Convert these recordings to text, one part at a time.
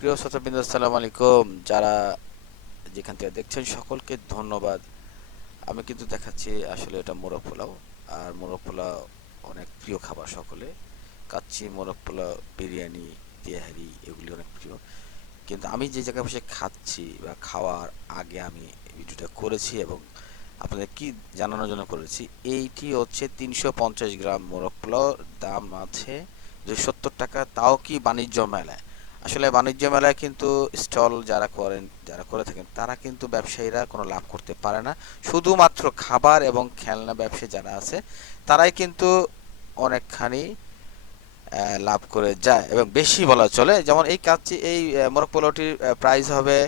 প্রিয় শ্রোতাবৃন্দ, আসসালামু আলাইকুম। যারা যেখান থেকে দেখছেন, সকলকে ধন্যবাদ। আমি কিন্তু দেখাচ্ছি আসলে এটা মোরগ পোলাও। আর মোরগ পোলাও অনেক প্রিয় খাবার সকলে। কাচ্চি, মোরগ পোলাও, বিরিয়ানি, তেহারি, এগুলি অনেক প্রিয়। কিন্তু আমি যে জায়গায় বসে খাচ্ছি বা খাওয়ার আগে আমি ভিডিওটা করেছি এবং আপনাদের কি জানানোর জন্য করেছি, এইটি হচ্ছে তিনশো পঞ্চাশ গ্রাম মোরগ পোলাও দাম আছে দুশো সত্তর টাকা। তাও কি বাণিজ্য মেলায়? আসলে বাণিজ্য মেলায় কিন্তু স্টল যারা করেন, যারা করে থাকেন, তারা কিন্তু ব্যবসায়ীরা কোনো লাভ করতে পারে না। শুধুমাত্র খাবার এবং খেলনা ব্যবসায়ী যারা আছে, তারাই কিন্তু অনেকখানি লাভ করে যায় এবং বেশি বলা চলে। যেমন এই কাচ্চি এই মোরগ পোলাওটির প্রাইস হবে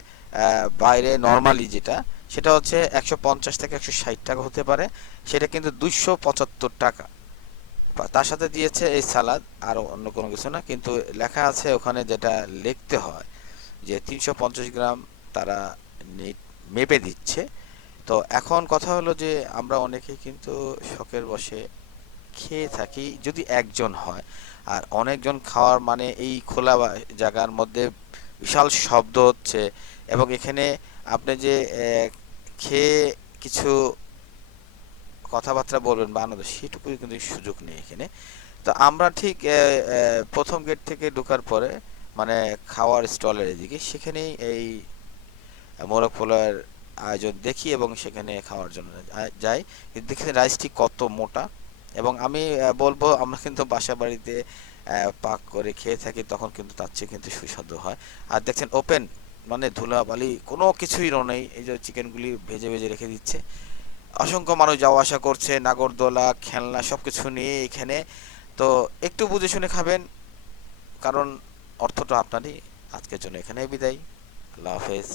বাইরে নর্মালি যেটা, সেটা হচ্ছে একশো পঞ্চাশ থেকে একশো ষাট টাকা হতে পারে। সেটা কিন্তু দুইশো পঁচাত্তর টাকা। তার সাথে দিয়েছে এই সালাদ আর অন্য কোনো কিছু না, কিন্তু লেখা আছে ওখানে যেটা লিখতে হয় যে তিনশো পঞ্চাশ গ্রাম তারা মেপে দিচ্ছে। তো এখন কথা হলো যে আমরা অনেকে কিন্তু শখের বসে খেয়ে থাকি, যদি একজন হয়। আর অনেকজন খাওয়ার মানে এই খোলা জায়গার মধ্যে বিশাল শব্দ হচ্ছে এবং এখানে আপনি যে খেয়ে কিছু কথাবার্তা বলবেন বা আনন্দ সেটুকুই কিন্তু সুযোগ নেই এখানে। তো আমরা ঠিক প্রথম গেট থেকে ঢোকার পরে মানে খাওয়ার স্টলের এদিকে, সেখানেই এই মোরগ পোলাওয়ের আয়োজন দেখি এবং সেখানে খাওয়ার জন্য যাই। দেখেন রাইসটি কত মোটা এবং আমি বলব আমরা কিন্তু বাসা বাড়িতে পাক করে খেয়ে থাকি, তখন কিন্তু তার চেয়ে কিন্তু সুস্বাদু হয়। আর দেখছেন ওপেন মানে ধুলাবালি, কোনো কিছুই নেই, এই যে চিকেনগুলি ভেজে ভেজে রেখে দিচ্ছে। অসংখ্য মানুষ যাওয়া আসা করছে, নাগরদোলা, খেলনা সব কিছু নিয়ে এখানে। তো একটু বুঝে শুনে খাবেন, কারণ অর্থটা আপনারই। আজকের জন্য এখানে বিদায়। আল্লাহ হাফেজ।